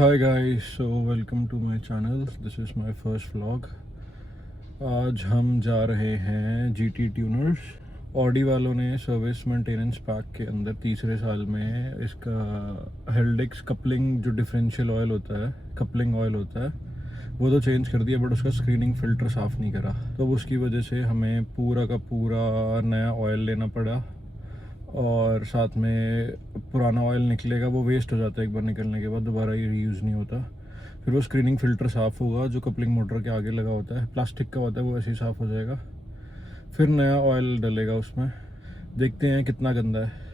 Hi guys, so welcome to my channel. This is my first vlog. आज हम जा रहे हैं जीटी ट्यूनर्स। ऑडी वालों ने सर्विस मेंटेनेंस पैक के अंदर तीसरे साल में इसका हेल्डेक्स कपलिंग जो डिफरेंशियल ऑयल होता है, कपलिंग ऑयल होता है, वो तो चेंज कर दिया, बट उसका स्क्रीनिंग फ़िल्टर साफ़ नहीं करा। तो उसकी वजह से हमें पूरा का पूरा नया ऑयल लेना पड़ा और साथ में पुराना ऑयल निकलेगा, वो वेस्ट हो जाता है एक बार निकलने के बाद, दोबारा ये रीयूज़ नहीं होता। फिर वो स्क्रीनिंग फ़िल्टर साफ़ होगा जो कपलिंग मोटर के आगे लगा होता है, प्लास्टिक का होता है, वो ऐसे ही साफ़ हो जाएगा। फिर नया ऑयल डलेगा उसमें। देखते हैं कितना गंदा है।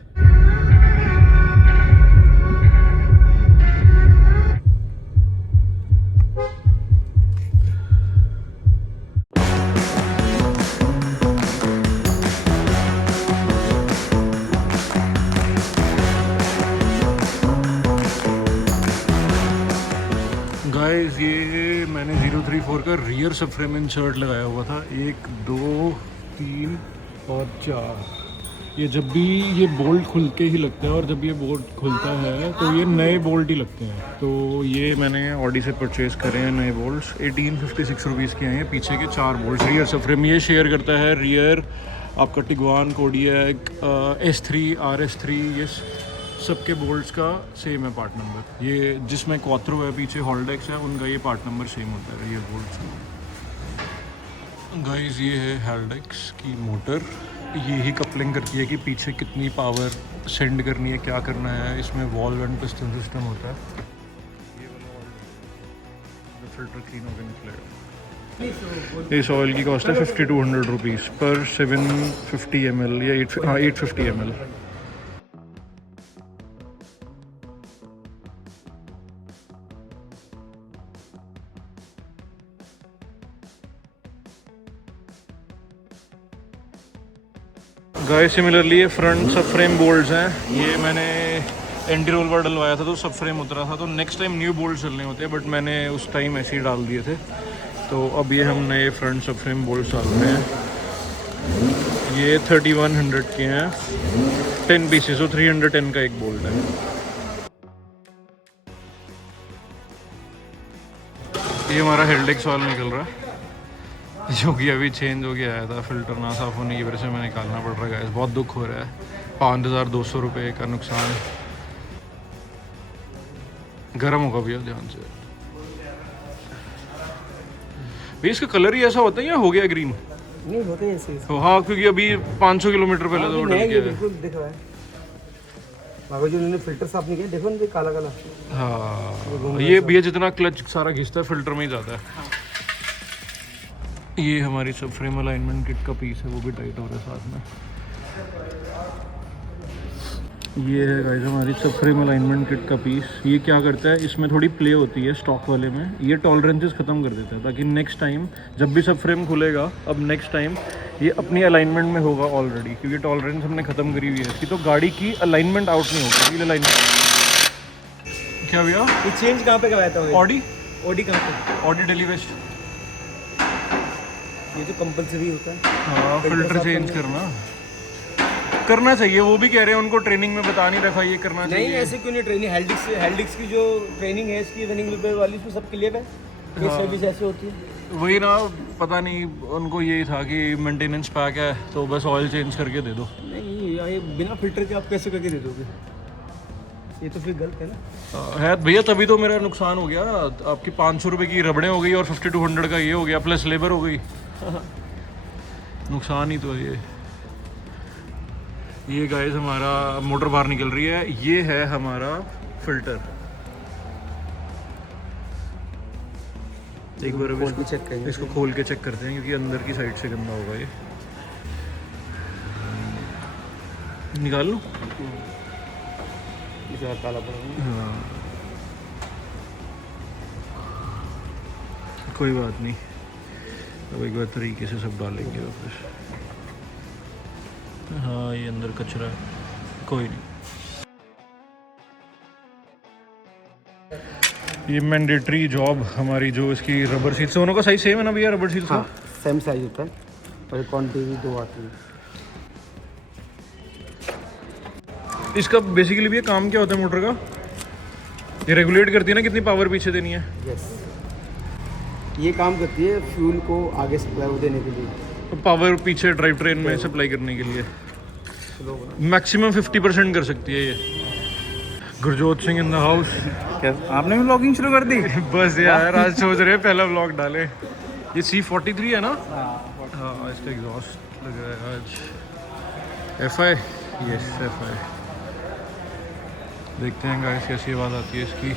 गाइस, ये मैंने 034 का रियर सबफ्रेम इंसर्ट लगाया हुआ था, 1 2 3 और 4। ये जब भी ये बोल्ट खुल के ही लगता है, और जब ये बोल्ट खुलता है तो ये नए बोल्ट ही लगते हैं। तो ये मैंने ऑडी से परचेज़ करे हैं नए बोल्ट्स, 1856 रुपीज़ के हैं। पीछे के 4 बोल्ट रियर सबफ्रेम ये शेयर करता है। रियर आपका टिगवान, कोडियक, S3, RS3, ये सबके बोल्ट्स का सेम है पार्ट नंबर। ये जिसमें क्वात्रो है, पीछे हॉल्डेक्स है, उनका ये पार्ट नंबर सेम होता है ये बोल्ट्स का। गाइस, ये है हॉल्डेक्स की मोटर। ये ही कपलिंग करती है कि पीछे कितनी पावर सेंड करनी है, क्या करना है। इसमें वॉल्व एंड पिस्टन सिस्टम होता है। ये वाला ऑयल फिल्टर क्लीन होकर निकलेगा। इस ऑयल की कॉस्ट है 5200 रुपीज़ पर 750 ml या 850 ml। गाइस, सिमिलरली ये फ्रंट सब फ्रेम बोल्ट्स हैं। ये मैंने एंटी रोल बार डलवाया था तो सब फ्रेम उतरा था, तो नेक्स्ट टाइम न्यू बोल्ट चलने होते हैं, बट मैंने उस टाइम ऐसे ही डाल दिए थे। तो अब ये हम नए फ्रंट सब फ्रेम बोल्ट डाल रहे हैं। ये 3100 के हैं, 10 पीसेस, तो 310 का एक बोल्ट है। ये हमारा हेल्डेक्स ऑयल निकल रहा है, जो कि अभी चेंज हो गया आया था। फ़िल्टर ना साफ़ होने की वजह से हमें निकालना पड़ रहा है। बहुत दुख हो रहा है। 5200 रुपये का नुकसान। गर्म होगा भैया, ध्यान से भैया। इसका कलर ही ऐसा होता है या हो गया ग्रीन? नहीं होते ऐसे। हाँ, क्योंकि अभी 500 किलोमीटर पहले तो डल गया। बिल्कुल दिख रहा है। बाबा जी ने फिल्टर साफ नहीं किया, देखो ना काला काला। हाँ, ये भैया जितना क्लच सारा घिसता है फिल्टर में ही जाता है। ये हमारी सब फ्रेम अलाइनमेंट किट का पीस है, वो भी टाइट हो रहा है साथ में। ये है गाइस हमारी सब फ्रेम अलाइनमेंट किट का पीस। ये क्या करता है, इसमें थोड़ी प्ले होती है स्टॉक वाले में, ये टॉलरेंसेस ख़त्म कर देता है, ताकि नेक्स्ट टाइम जब भी सब फ्रेम खुलेगा, अब नेक्स्ट टाइम ये अपनी अलाइनमेंट में होगा ऑलरेडी, क्योंकि टॉलरेंस हमने ख़त्म करी हुई है इसकी, तो गाड़ी की अलाइनमेंट आउट नहीं होगी। व्हील अलाइनमेंट क्या भैया? ये चेंज कहाँ पे करवाया था? ऑडी कहाँ पे? Audi daily waste. ये तो कंपलसरी होता है। हाँ, फिल्टर चेंज करना चाहिए। वो भी कह रहे हैं, उनको ट्रेनिंग में बता नहीं रखा ये करना चाहिए। नहीं, ऐसे क्यों नहीं ट्रेनिंग? हेल्डिक्स की जो ट्रेनिंग है इसकी रनिंग रिपेयर वाली, उसमें सब क्लियर है। ये सर्विस ऐसे होती है। वही ना, पता नहीं उनको यही था कि मेंटेनेंस पैक है तो बस ऑयल चेंज करके दे दो। नहीं, ये बिना फिल्टर के आप कैसे करके दे दोगे? ये तो फिर गलत है ना। है भैया, तभी तो मेरा नुकसान हो गया। आपकी 500 रुपये की रबड़ें हो गई और 5200 का ये हो गया, प्लस लेबर हो गई। नुकसान ही तो है ये गाइस हमारा मोटर बाहर निकल रही है। ये है हमारा फिल्टर। एक बार खोल के चेक करेंगे। इसको खोल के चेक करते हैं, क्योंकि अंदर की साइड से गंदा होगा। ये निकाल लो। काला पड़ा। हाँ, कोई बात नहीं, अब एक बार तरीके से सब डालेंगे वापस। हाँ, ये अंदर कचरा है, कोई नहीं। ये मैंडेटरी जॉब हमारी, जो इसकी रबर सील, दोनों का साइज सेम है ना भैया? रबर सील का सेम साइज होता है, और क्वांटिटी 2 आती है। इसका बेसिकली भी काम क्या होता है मोटर का? ये रेगुलेट करती है ना कितनी पावर पीछे देनी है? यस, ये काम करती है फ्यूल को आगे सप्लाई देने के लिए, पावर पीछे ड्राइव ट्रेन में सप्लाई करने के लिए मैक्सिमम 50% कर सकती है ये। Gurjot Singh in the house. क्या आपने भी व्लॉगिंग शुरू कर दी? बस यार आज सोच रहे हैं पहला व्लॉग डाले। ये C43 है ना? हाँ, इसका एग्जॉस्ट लग रहा है आज। FI, yes FI। देखते हैं गाइस कैसी आवाज़ आती है इसकी।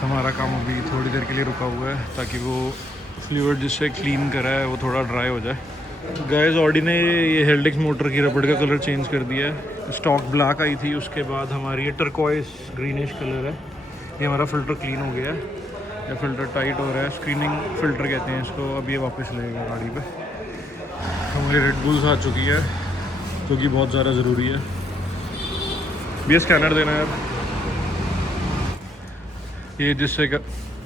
हमारा काम अभी थोड़ी देर के लिए रुका हुआ है ताकि वो फ्लूइड जिससे क्लीन करा है वो थोड़ा ड्राई हो जाए। गाइस ऑडी ने ये हेल्डिक्स मोटर की रबड़ का कलर चेंज कर दिया है। स्टॉक ब्लैक आई थी, उसके बाद हमारी ये टर्कोइस ग्रीनिश कलर है। ये हमारा फ़िल्टर क्लीन हो गया है, ये फ़िल्टर टाइट हो रहा है, स्क्रीनिंग फ़िल्टर कहते हैं इसको। अब ये वापस लगेगा गाड़ी पे। हमारी रेड बुल्स आ चुकी है जो कि बहुत ज़्यादा ज़रूरी है। भैया स्कैनर देना है यार। ये जिससे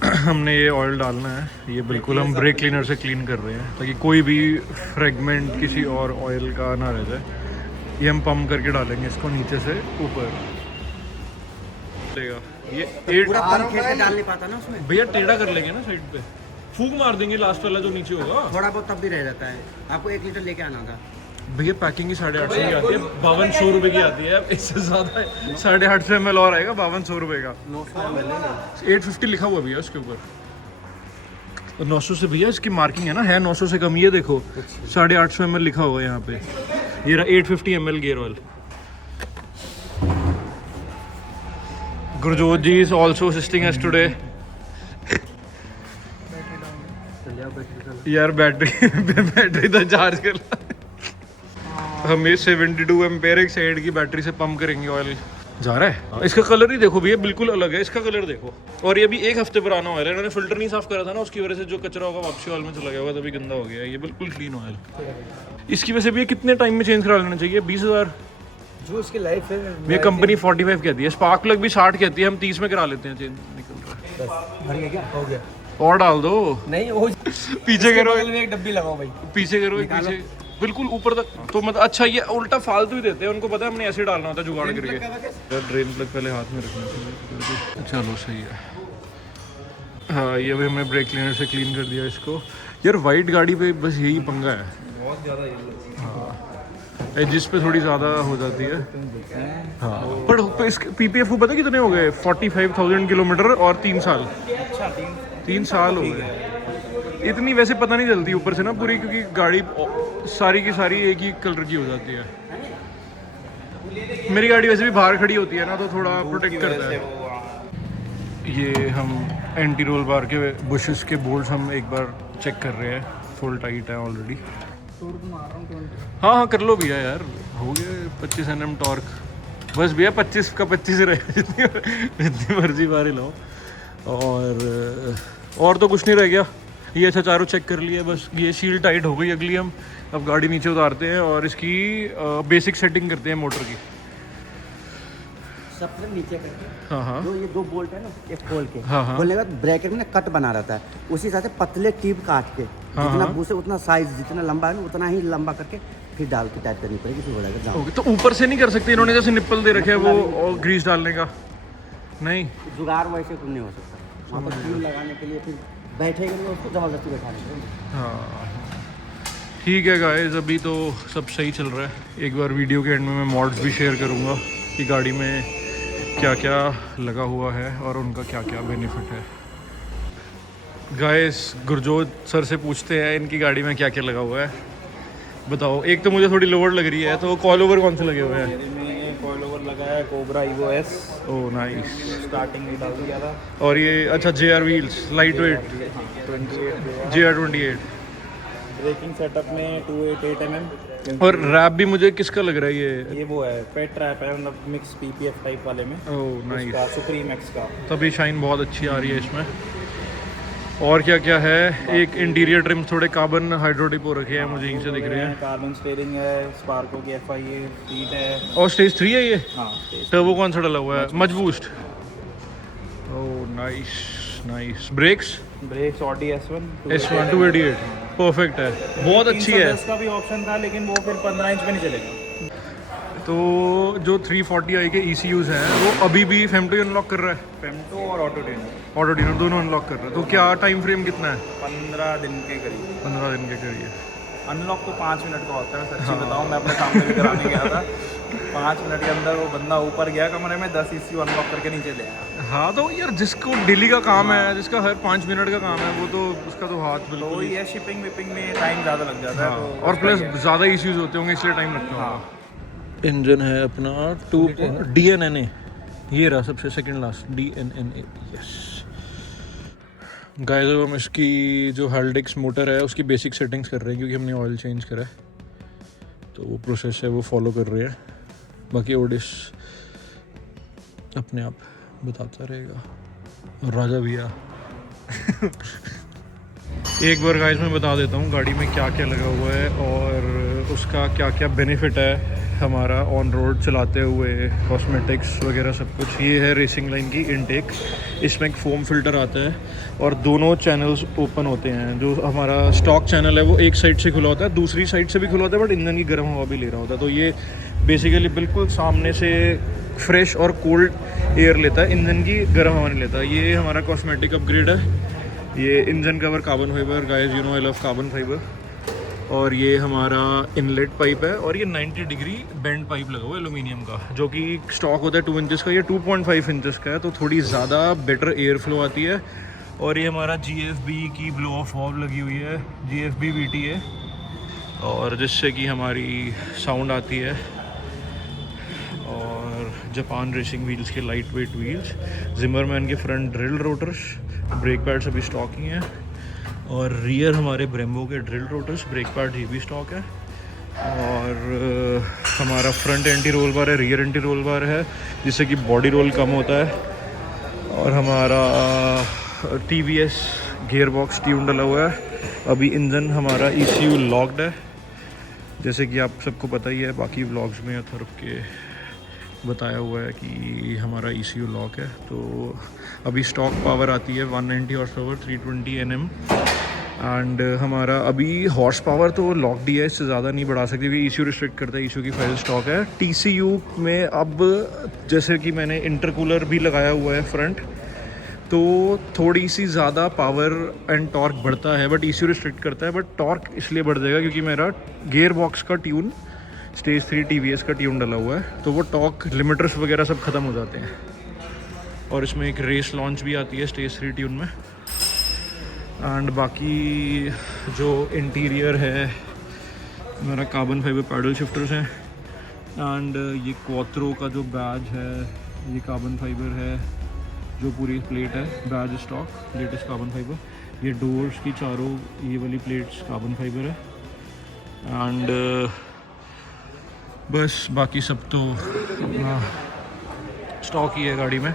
हमने ये ऑयल डालना है, ये बिल्कुल हम ब्रेक क्लीनर से क्लीन कर रहे हैं ताकि कोई भी फ्रेगमेंट किसी और ऑयल का ना रह जाए। ये हम पंप करके डालेंगे इसको नीचे से ऊपर। ये पूरा पंप खेल के डाल नहीं पाता ना उसमें। भैया टेढ़ा कर लेंगे ना साइड पे, फूक मार देंगे लास्ट वाला जो नीचे होगा। थोड़ा बहुत तब भी रह जाता है। आपको 1 लीटर लेके आना था भैया। पैकिंग ही 850 की आती है, 5200 रुपये की आती है। इससे ज़्यादा 850 ml और आएगा 5200 रुपये का। 900 ml है, 850 लिखा हुआ भैया उसके ऊपर। 900 से भैया इसकी मार्किंग है ना, है 900 से कम। ये देखो 850 ml लिखा हुआ है यहाँ पे। ये रहा 850 ml gear oil. Gurjot ji is also assisting us today. यार बैटरी तो चार्ज कर ला। हम ये 72 एम्पेयर एक साइड की बैटरी से पंप करेंगे ऑयल। जा रहा है। इसका कलर ही देखो भैया, बिल्कुल अलग है। इसका कलर देखो। और ये भी 1 हफ्ते पुराना ऑयल है। इन्होंने फिल्टर नहीं साफ करा था ना, उसकी वजह से जो कचरा होगा वापसी ऑयल में चला गया होगा, तभी गंदा हो गया है। ये बिल्कुल क्लीन ऑयल। इसकी वजह से भी कितने टाइम में चेंज करा लेना चाहिए? 20,000 जो इसकी लाइफ है। ये कंपनी 45 कहती है, स्पार्क प्लग भी 60 कहती है। हम 30 में करा लेते हैं चेंज। निकल रहा है। बस भर गया क्या? हो गया। और डाल दो। नहीं वो पीछे करो, में एक डब्बी लगाओ भाई। पीछे करो, पीछे बिल्कुल ऊपर तक। तो मतलब अच्छा ये उल्टा फालतू ही देते हैं। उनको पता है हमने ऐसे डालना होता है जुगाड़ करके। ड्रेन प्लग पहले हाथ में रखना चाहिए। चलो सही है। हाँ, ये भी हमने ब्रेक क्लीनर से क्लीन कर दिया इसको। यार वाइट गाड़ी पे बस यही पंगा है, बहुत ज़्यादा। हाँ, एजिस पे थोड़ी ज़्यादा हो जाती है। हाँ, पर इसके PPF को पता है कितने हो गए? 45,000 किलोमीटर और 3 साल। अच्छा 3 साल हो गए। इतनी वैसे पता नहीं चलती ऊपर से ना पूरी, क्योंकि गाड़ी सारी की सारी एक ही कलर की हो जाती है। मेरी गाड़ी वैसे भी बाहर खड़ी होती है ना, तो थोड़ा प्रोटेक्ट करता है। ये हम एंटी रोल बार के बुशेस के बोल्ट्स हम एक बार चेक कर रहे हैं। फुल टाइट है ऑलरेडी। हाँ हाँ कर लो भैया यार, हो गया 25 Nm टॉर्क। बस भैया 25 का 25 रहे, जितनी मर्जी बारी लो। और तो कुछ नहीं रह गया। ये अच्छा चारों चेक कर लिया, बस ये शील टाइट हो गई। अगली हम अब गाड़ी नीचे उतारते हैं और इसकी बेसिक सेटिंग करते हैं मोटर की। सबसे नीचे करके हाँ जो ये 2 बोल्ट है ना, ये खोल के हाँ। खोलने के बाद ब्रैकेट में ना कट बना रहता है। उसी हिसाब से पतले टीप काट के जितना बूसे उतना साइज जितना लंबा है ना उतना ही लंबा करके फिर डाल के टाइट करनी पड़ेगी, फिर हो जाएगा जाम। ओके, तो ऊपर से नहीं कर सकते इन्होंने जैसे निप्पल दे रखे हैं वो ग्रीस डालने का? नहीं, जुगाड़ वैसे कुछ नहीं हो सकता। वहाँ पर कील लगाने के लिए फिर बैठेगा नहीं, उसको ज़बरदस्ती बैठाने के लिए। हाँ ठीक है गाइस, अभी तो सब सही चल रहा है। एक बार वीडियो के एंड में मैं मॉड्स भी शेयर करूँगा कि गाड़ी में क्या क्या लगा हुआ है और उनका क्या क्या बेनिफिट है। गाइस गुरजोत सर से पूछते हैं इनकी गाड़ी में क्या क्या लगा हुआ है। बताओ। एक तो मुझे थोड़ी लोअर लग रही है, तो कॉल ओवर कौन से लगे हुए हैं? मेरे में कॉइल ओवर लगा है Cobra Evo S। Oh nice. Starting में डाल दिया था। और ये अच्छा JR wheels light weight 28 JR28। Braking setup में 288 mm। और रैप भी मुझे किसका लग रहा है ये वो है पेट ट्रैप है, मतलब मिक्स PPF टाइप वाले में। Oh nice. उसका सुप्रीम एक्स का। तभी शाइन बहुत अच्छी आ रही है इसमें। और क्या क्या है? एक इंटीरियर ट्रिम थोड़े कार्बन हाइड्रोटिप हो रखे हैं, मुझे यहीं से दिख रहे हैं। कार्बन स्टीयरिंग है, स्पार्को की FIA सीट है। और स्टेज 3 है ये? हाँ टर्बो कौन सा डला हुआ है? Much boost. Oh nice nice. Brakes brakes Audi S1 288 perfect है, बहुत अच्छी है। 310 का भी ऑप्शन था लेकिन वो फिर 15 इंच में नहीं चलेगा। तो जो 340i के ECUs हैं वो अभी भी फेमटो ही अनलॉक कर रहा है, फेमटो और ऑटो ट्यूनर ऑटो ट्यूनर दोनों अनलॉक कर रहा है। तो क्या टाइम फ्रेम कितना है? 15 दिन के करीब। 15 दिन के करिए। अनलॉक तो 5 मिनट का होता है, सच्ची बताऊँ, मैं अपने सामने भी कराने गया था। 5 मिनट के अंदर वो बंदा ऊपर गया कमरे में, 10 ECU अनलॉक करके नीचे ले आया। हाँ तो यार जिसको डेली का काम है, जिसका हर 5 मिनट का काम है, वो तो उसका तो हाथ तो बिल्कुल ये शिपिंग विपिंग में टाइम ज़्यादा लग जाता है। तो और प्लस ज़्यादा इश्यूज होते होंगे इसलिए टाइम लगता होगा। इंजन है अपना 2 DNNA, ये रहा सबसे second last DNNA। Yes guys, अब हम इसकी जो हाल्डिक्स मोटर है उसकी बेसिक सेटिंग्स कर रहे हैं क्योंकि हमने ऑयल चेंज करा है, तो वो प्रोसेस है वो फॉलो कर रहे हैं। बाकी ओडिस अपने आप बताता रहेगा। और राजा भैया एक बार गाइस मैं बता देता हूँ गाड़ी में क्या क्या लगा हुआ है और उसका क्या क्या बेनिफिट है हमारा ऑन रोड चलाते हुए, कॉस्मेटिक्स वगैरह सब कुछ। ये है रेसिंग लाइन की इनटेक, इसमें एक फोम फिल्टर आता है और दोनों चैनल्स ओपन होते हैं। जो हमारा स्टॉक चैनल है वो एक साइड से खुला होता है, दूसरी साइड से भी खुला होता है, बट इंजन की गर्म हवा भी ले रहा होता है। तो ये बेसिकली बिल्कुल सामने से फ्रेश और कोल्ड एयर लेता है, इंजन की गर्म हवा नहीं लेता। ये हमारा कॉस्मेटिक अपग्रेड है। ये engine cover carbon fibre, guys you know I love carbon fibre. और ये हमारा इनलेट पाइप है और ये 90 डिग्री बेंड पाइप लगा हुआ है एलुमिनियम का, जो कि स्टॉक होता है 2 इंचज़ का, ये 2.5 इंचज़ का है, तो थोड़ी ज़्यादा बेटर एयर फ्लो आती है। और ये हमारा GFB की ब्लो ऑफ वाल्व लगी हुई है, GFB VT है, और जिससे कि हमारी साउंड आती है। और जापान रेसिंग व्हील्स के लाइट वेट व्हील्स, जिमरमैन के front drill rotors, brake pads अभी स्टॉक ही हैं। और रियर हमारे ब्रेम्बो के ड्रिल रोटर्स, ब्रेक पैड ये भी स्टॉक है। और हमारा फ्रंट एंटी रोल बार है, रियर एंटी रोल बार है, जिससे कि बॉडी रोल कम होता है। और हमारा TVS गियर बॉक्स ट्यून डला हुआ है। अभी इंजन हमारा ECU लॉक्ड है, जैसे कि आप सबको पता ही है, बाकी व्लॉग्स में अथर्व के बताया हुआ है कि हमारा ECU लॉक है। तो अभी स्टॉक पावर आती है 190 हॉर्स पावर 320 Nm। एंड हमारा अभी हॉर्स पावर तो लॉक्ड ही है, इससे ज़्यादा नहीं बढ़ा सकते क्योंकि ECU रिस्ट्रिक्ट करता है, ECU की फाइल स्टॉक है। TCU में अब जैसे कि मैंने इंटरकूलर भी लगाया हुआ है फ्रंट, तो थोड़ी सी ज़्यादा पावर एंड टॉर्क बढ़ता है, बट ECU रिस्ट्रिक्ट करता है। बट टॉर्क इसलिए बढ़ जाएगा क्योंकि मेरा गियर बॉक्स का ट्यून स्टेज 3 TVS का ट्यून डला हुआ है, तो वो टॉर्क लिमिटर्स वगैरह सब ख़त्म हो जाते हैं। और इसमें एक रेस लॉन्च भी आती है स्टेज 3 ट्यून में। एंड बाकी जो इंटीरियर है, मेरा कार्बन फाइबर पैडल शिफ्टर्स हैं। एंड ये क्वात्रो का जो बैज है ये कार्बन फाइबर है, जो पूरी प्लेट है badge stock latest carbon fibre. ये डोर्स की चारों ये वाली प्लेट्स कार्बन फाइबर है। एंड बस बाकी सब तो स्टॉक ही है गाड़ी में।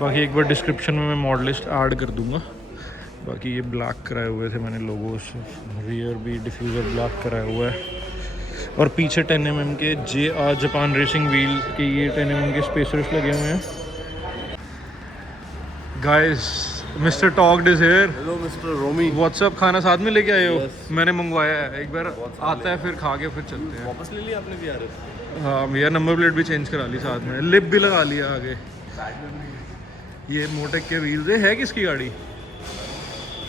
बाकी एक बार डिस्क्रिप्शन में मैं मॉडल लिस्ट ऐड कर दूंगा। बाकी ये ब्लैक कराए हुए थे मैंने लोगोस, रियर भी डिफ्यूज़र ब्लैक कराया हुआ है। और पीछे 10 mm के जापान रेसिंग व्हील के ये 10 mm के स्पेसर्स लगे हुए हैं। Guys mister torqued is here. Hello mister Romi. What's up, खाना साथ में लेके आए हो? मैंने मंगवाया है, एक बार आता है फिर खा के फिर चलते हैं। वापस ले लिया आपने भी यार? हाँ भैया, नंबर प्लेट भी चेंज करा ली, साथ में लिप भी लगा लिया आगे। ये मोटेक के व्हील्स है किसकी गाड़ी?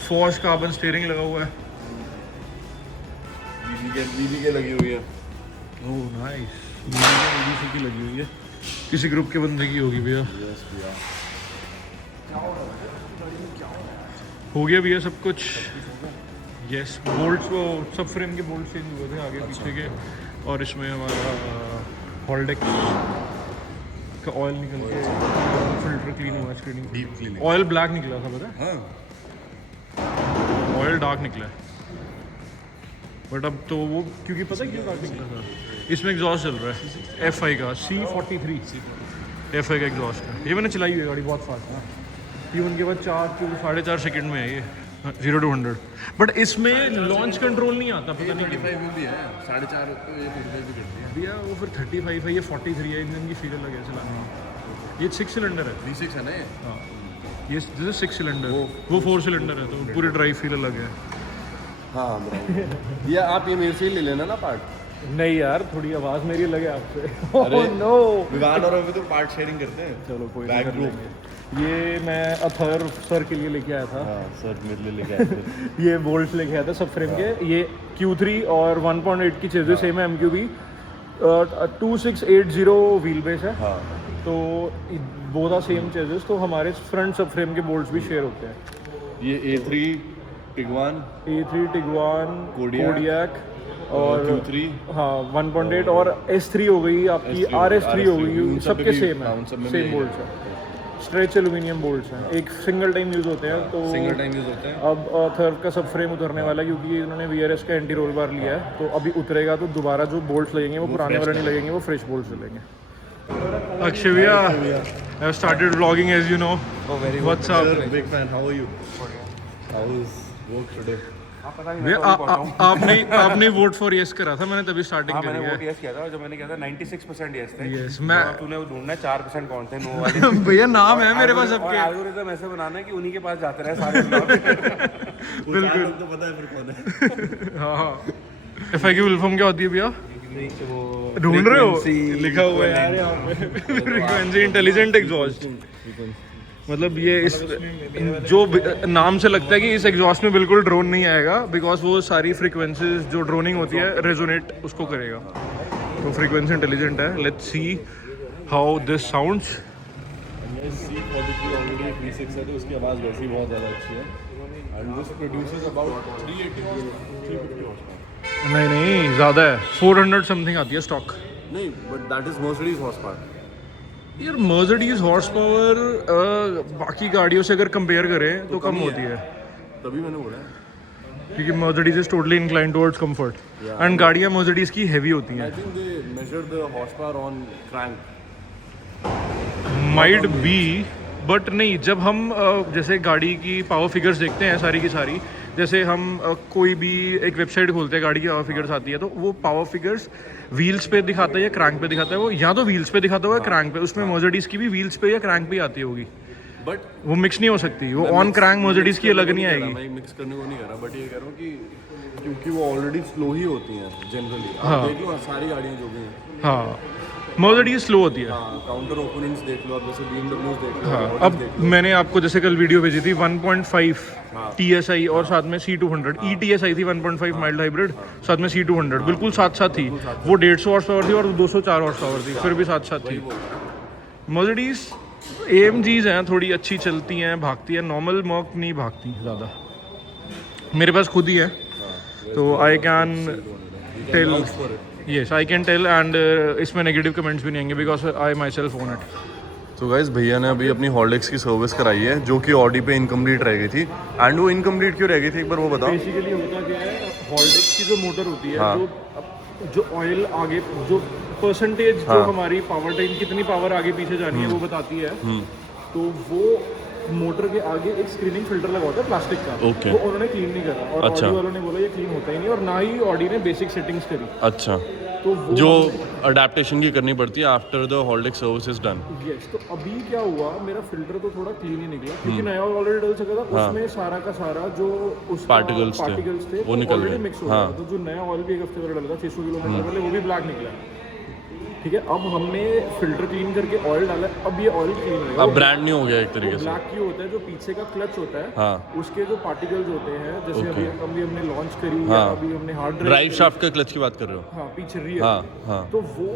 फॉर्स कार्बन स्टीयरिंग लगा हुआ है। बीबी के लगी हुई है। ओह नाइस, BBC की लगी हुई है, किसी ग्रुप के बंदे की होगी भैया। यस भैया, हो गया भैया सब कुछ। यस, बोल्ट्स वो सब फ्रेम के बोल्ट चेंज हुए थे आगे पीछे के। और इसमें हमारा हॉल्डेक्स का ऑयल निकल के फिल्टर क्लीन हुआ, screening deep cleaning. Oil black निकला था पता है, हाँ ऑयल डार्क निकला है। बट अब तो वो क्योंकि पता है क्यों डार्क निकला था, इसमें एग्जॉस्ट चल रहा है FI का C43 FI का एग्जॉस्ट है। ये मैंने चलाई हुई है गाड़ी, बहुत फास्ट है। ट्यून के बाद 4.5 सेकंड में है ये 0 to 100। बट इसमें लॉन्च कंट्रोल नहीं आता, पता नहीं क्यों। 35 में भी है, 4.5 तो ये 45 भी करती है भैया। वो फिर 35 है, ये 43 है, इंजन की फील अलग है चलाने में। ये 6 सिलेंडर है। V6 है ना ये? हाँ, ये जैसे 6 सिलेंडर, वो 4 सिलेंडर है, तो पूरी ड्राइव फील अलग है। हाँ ये आप ये मेरे से ही ले लेना ना पार्ट। नहीं यार, थोड़ी आवाज़ मेरी लगे आपसे। अरे ओह नो। विवान और अभी तो पार्ट शेयरिंग करते हैं। चलो कोई Back नहीं, कर group। लेंगे। ये मैं अथर सर के लिए लेके आया था। हाँ सर मेरे लिए लेके आए थे। ये बोल्ट लेके आया था सब फ्रेम के। ये Q3 और 1.8 की चेज़ेस सेम है, MQB 2680 व्हील बेस है। हाँ तो बोथ आर सेम चेज़ेस, तो हमारे फ्रंट सब फ्रेम के बोल्ट्स भी शेयर होते हैं। ये A3 टिगवान A3 टिगवान, Kodiak, कोडियक और Q3 हाँ 1.8 और S3 हो गई आपकी, S3 RS3 हो गई, उन सब सबके पे भी- सेम हाँ, है, उन सब में भी सेम यही बोल्ट्स हैं। स्ट्रेच एल्यूमिनियम बोल्ट्स हैं, एक सिंगल टाइम यूज़ होते हैं। तो सिंगल टाइम यूज होते हैं। अब थर्ड का सब फ्रेम उतरने वाला है, क्योंकि इन्होंने VRS का एंटी रोल बार लिया है। तो अभी उतरेगा तो दोबारा जो बोल्ट्स लगेंगे वो पुराने वाले नहीं लगेंगे, वो फ्रेश बोल्ट्स लगेंगे। अक्षय भैया, I have started vlogging as you know. Oh, very What's up? Sir, big fan. How are you? How is work today? भैया आपने वोट फॉर यस करा था, मैंने तभी स्टार्टिंग हाँ, मैंने करी वोट है। यस किया था, और जो मैंने किया था 96% यस थे। Yes, मैं अब तूने वो ढूंढना है 4% कौन थे नो वाले। भैया नाम है मेरे पास और सबके। एल्गोरिथम ऐसे बनाना है कि उन्हीं के पास जाते रहे सारे ब्लॉग। बिल्कुल। तो पता है फिर कौन है। हाँ FI की फुल फॉर्म क्या होती है भैया? वो ढूंढ रहे हो? frequency लिखा हुआ है यार यहाँ पे। Frequency intelligent exhaust. मतलब ये इस जो नाम से लगता है कि इस एग्जॉस्ट में बिल्कुल ड्रोन नहीं आएगा, बिकॉज वो सारी फ्रीक्वेंसीज जो ड्रोनिंग होती है रेजोनेट उसको करेगा। तो फ्रीक्वेंसी इंटेलिजेंट है। Let's see how this sounds. C43 already 36 है तो उसकी आवाज़ वैसे ही बहुत ज़्यादा अच्छी है। And this produces about 350 horsepower। नहीं ज़्यादा है, 400 समथिंग आती है स्टॉक। नहीं but that is Mercedes horse power. यार मर्सिडीज हॉर्स पावर बाकी गाड़ियों से अगर कंपेयर करें तो कम होती है, तभी मैंने बोला है। क्योंकि Mercedes is totally inclined towards comfort, and गाड़ियाँ मर्सिडीज की हैवी होती हैं। I think they measure the horse power on crank. Might be, but नहीं, जब हम जैसे गाड़ी की पावर फिगर्स देखते हैं सारी की सारी, जैसे हम कोई भी एक वेबसाइट खोलते हैं, गाड़ी की पावर फिगर्स आती है, तो वो पावर फिगर्स व्हील्स पे दिखाता है या क्रैंक पे दिखाता है, वो या तो व्हील्स पे दिखाता होगा या क्रैंक पे। उसमें मर्सिडीज की भी व्हील्स पे या क्रैंक पे आती होगी, बट वो मिक्स नहीं हो सकती, वो ऑन क्रैंक मर्सिडीज की अलग नहीं आएगी। मैं मिक्स करने को नहीं कर रहा, बट ये कह रहा हूँ कि क्योंकि वो ऑलरेडी स्लो ही होती हैं जनरली। आप देख लो सारी गाड़ियाँ जो भी हैं। हाँ मर्सिडीज स्लो होती है। हाँ काउंटर ओपनिंग्स देख लो, अब जैसे BMW देख लो, हाँ Audis अब देख लो। मैंने आपको जैसे कल वीडियो भेजी थी 1.5 TSI और साथ में C200 ETSI थी 1.5 माइल्ड हाइब्रिड, साथ में C200 बिल्कुल साथ साथ थी। वो 150 हॉर्स पावर थी और 204 हॉर्स पावर थी, फिर भी साथ साथ थी। मर्सिडीज AMGs हैं, थोड़ी अच्छी चलती हैं, भागती हैं, नॉर्मल मॉक नहीं भागती ज़्यादा। मेरे पास खुद ही है तो I can tell, yes I can tell, and इसमें नेगेटिव कमेंट्स भी नहीं आएंगे because I myself own it. तो गाइस भैया ने अभी अपनी हॉर्लिक्स की सर्विस कराई है जो कि ऑडी पे इनकम्प्लीट रह गई थी। एंड वो इनकम्प्लीट क्यों रह गई थी एक बार वो बताओ। बेसिकली होता क्या है, हॉर्लिक्स की जो मोटर होती है, हाँ। जो ऑयल आगे जो परसेंटेज जो हाँ। हमारी पावर टाइम कितनी पावर आगे पीछे जानी है वो बताती है। तो वो मोटर के आगे एक स्क्रीनिंग फिल्टर लगा होता है प्लास्टिक का, Okay. वो उन्होंने क्लीन नहीं करा, और अच्छा। ऑडी वालों ने बोला ये क्लीन होता ही नहीं, और ना ही ऑडी ने बेसिक सेटिंग्स करी। अच्छा, तो वो जो अडेप्टेशन की करनी पड़ती है after the Horlicks service is done. Yes, तो अभी क्या हुआ, मेरा फिल्टर तो थोड़ा क्लीन ही निकला, क्योंकि नया ऑलरेडी डल चुका था। उसमें सारा का सारा जो उसका Particles थे, वो निकल ऑलरेडी गए। मिक्स हो हाँ। गया। तो जो नया ऑयल भी एक हफ्ते पहले डला था 600 किलोमीटर पहले, वो भी ब्लैक निकला। ठीक है, अब हमने फिल्टर क्लीन करके ऑयल डाला, अब ये ऑयल क्लीन होगा। अब ब्रांड न्यू हो गया एक तरीके से। ब्लैक क्यों होता है, जो पीछे का क्लच होता है, हाँ। उसके जो पार्टिकल्स होते हैं, जैसे अभी हमने लॉन्च करी, हाँ। अभी हमने हार्ड ड्राइव शाफ्ट का क्लच की बात कर रहे हो। हाँ पीछे रियर, हाँ, हाँ। तो वो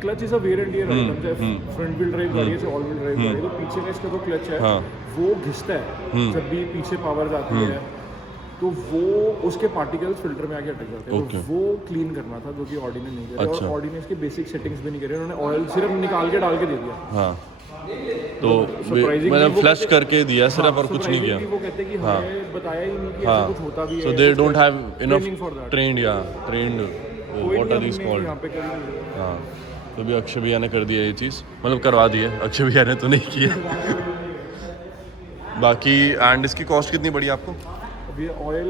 clutch is a wear and tear item, चाहे फ्रंट व्हील ड्राइव गाड़ी है चाहे ऑल व्हील ड्राइव गाड़ी है, तो पीछे का इसका जो क्लच है हाँ। वो घिसता है जब भी पीछे पावर जाती है, तो वो उसके पार्टिकल्स फिल्टर में आके अटक जाते हैं। Okay. तो वो क्लीन करना था, जो कि ऑडी ने नहीं किया, अच्छा। और ऑडी ने इसकी बेसिक सेटिंग्स भी नहीं करी, उन्होंने ऑयल सिर्फ निकाल के डाल के दे दिया। हाँ तो Surprisingly मतलब वो फ्लश कहते- करके दिया सिर्फ, हाँ, और कुछ नहीं किया। surprisingly वो कहते हैं कि हाँ। हमें बताया ही नहीं कि ऐसा हाँ, कुछ होता भी है। So they don't have Training for enough that. Trend या ट्रेंड कोई व्हाट आर दीस नहीं, हमने कॉल्ड। यहाँ पे करी नहीं। हाँ तो अभी अक्षय भैया ने कर दिया ये चीज़, मतलब करवा दी है, अक्षय भैया ने तो नहीं किया। बाकी एंड इसकी कॉस्ट कितनी पड़ी आपको? अब ये ऑयल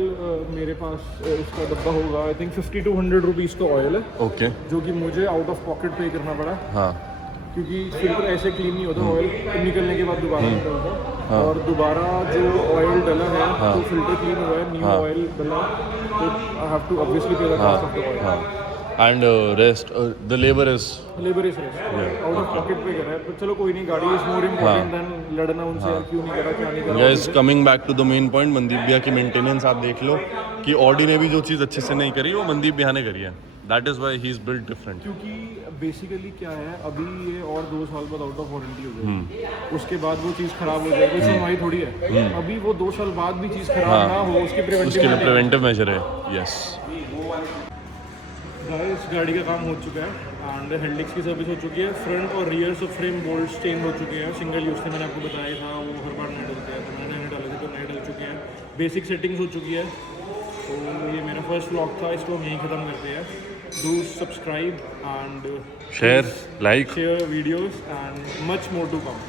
मेरे पास इसका डब्बा होगा, आई थिंक 50 to 100 रुपीज़ का ऑयल है, ओके। जो कि मुझे आउट ऑफ पॉकेट पे करना पड़ा, हाँ क्योंकि फिल्टर ऐसे क्लीन नहीं होता, ऑयल निकलने के बाद दोबारा निकलता, और दोबारा जो ऑयल डला है तो फिल्टर क्लीन हुआ है, न्यू ऑयल डला, तो आई हैव टू ऑब्वियसली पे the cost of the oil. and rest the labor is labour is out of pocket पे कर रहा है, पर चलो कोई नहीं, गाड़ी इज मोर इम्पोर्टेंट देन लड़ना उनसे यार क्यों नहीं करा क्या नहीं करा। guys coming back to the main point, Mandeep भैया की मेंटेनेंस आप देख लो कि ऑडी ने भी जो चीज़ अच्छे से नहीं करी वो मनदीप भैया ने करी है, that is why he is built different. क्योंकि बेसिकली क्या है, अभी ये और 2 साल बाद आउट ऑफ वारंटी हो जाएगी, उसके बाद वो चीज़ खराब हो जाएगी, सुनवाई थोड़ी है। अभी वो 2 साल बाद भी चीज़ खराब ना हो उसके उसके लिए प्रिवेंटिव मेजर है। यस गाइस, गाड़ी का काम हो चुका है एंड हेडलाइट्स की सर्विस हो चुकी है, फ्रंट और रियर सब फ्रेम बोल्ट्स चेंज हो चुके हैं, सिंगल यूज थे मैंने आपको बताया था, वो हर बार नहीं डलते हैं, तो मैंने डाले थे तो नए डल चुके हैं, बेसिक सेटिंग्स हो चुकी है। तो ये मेरा फर्स्ट व्लॉग था, इसको हम यहीं ख़त्म करते हैं। Do subscribe and share like share videos and much more to come.